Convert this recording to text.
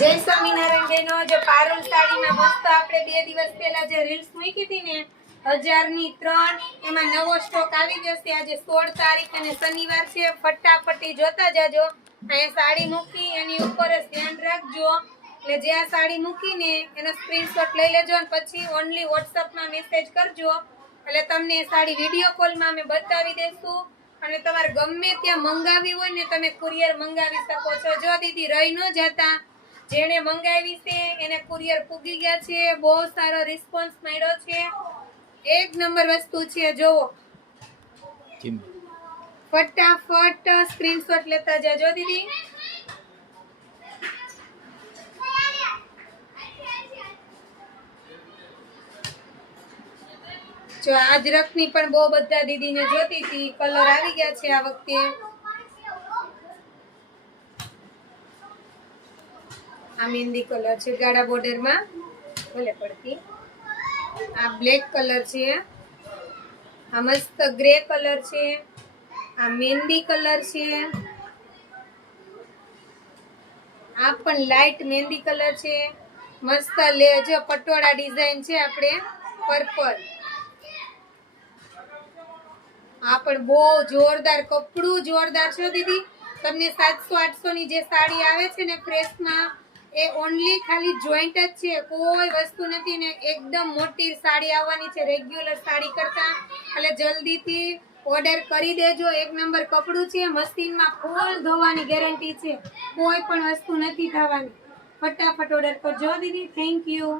જય સ્વામિનારાયણ બહેનો, જો પારુલ સાડીમાં મસ્ત આપણે 2 દિવસ પહેલા જે રીલ્સ મૂકી હતી ને 1000 ની 3 એમાં નવો સ્ટોક આવી ગયો છે. આજે 16 તારીખ અને શનિવાર છે. ફટાફટી જોતા જાજો. અહીંયા સાડી મૂકી એની ઉપર જ ધ્યાન રાખજો. એટલે જે આ સાડી મૂકીને એનો સ્ક્રીનશોટ લઈ લેજો અને પછી ઓનલી વોટ્સઅપમાં મેસેજ કરજો. એટલે તમને સાડી વિડીયો કોલમાં અમે બતાવી દઈશું. અને તમારે ગમે ત્યાં મંગાવી હોય ને તમે કુરિયર મંગાવી શકો છો. જો દીદી રહી ન જતા, જેને મંગાવી છે એને કુરિયર પૂગી ગયા છે. બહુ સારો રિસ્પોન્સ મળ્યો છે. એક નંબર વસ્તુ છે. જોવો, ફટાફટ સ્ક્રીનશોટ લેતા જાજો દીદી. જો આજરકની પણ બહુ બધા દીદીને જોતી હતી. કલર આવી ગયા છે આ વખતે. આ મહેંદી કલર છે ગાળા બોર્ડરમાં, ભલે પડતી. આ બ્લેક કલર છે. આ મસ્ત ગ્રે કલર છે. આ મહેંદી કલર છે. આ પણ લાઈટ મહેંદી કલર છે. મસ્ત જો પટોળા ડિઝાઇન છે આપણે પર્પલ. આ પણ બહુ જોરદાર કપડું, જોરદાર છે દીદી. તમને 700-800 ની જે સાડી આવે છે ને ફ્રેશમાં, એ ઓનલી ખાલી જોઈન્ટ જ છે, કોઈ વસ્તુ નથી ને. એકદમ મોટી સાડી આવવાની છે રેગ્યુલર સાડી કરતા. એટલે જલ્દીથી ઓર્ડર કરી દેજો. એક નંબર કપડું છે. મશીનમાં ફૂલ ધોવાની ગેરંટી છે. કોઈ પણ વસ્તુ નથી થવાની. ફટાફટ ઓર્ડર કરજો દીદી. Thank you.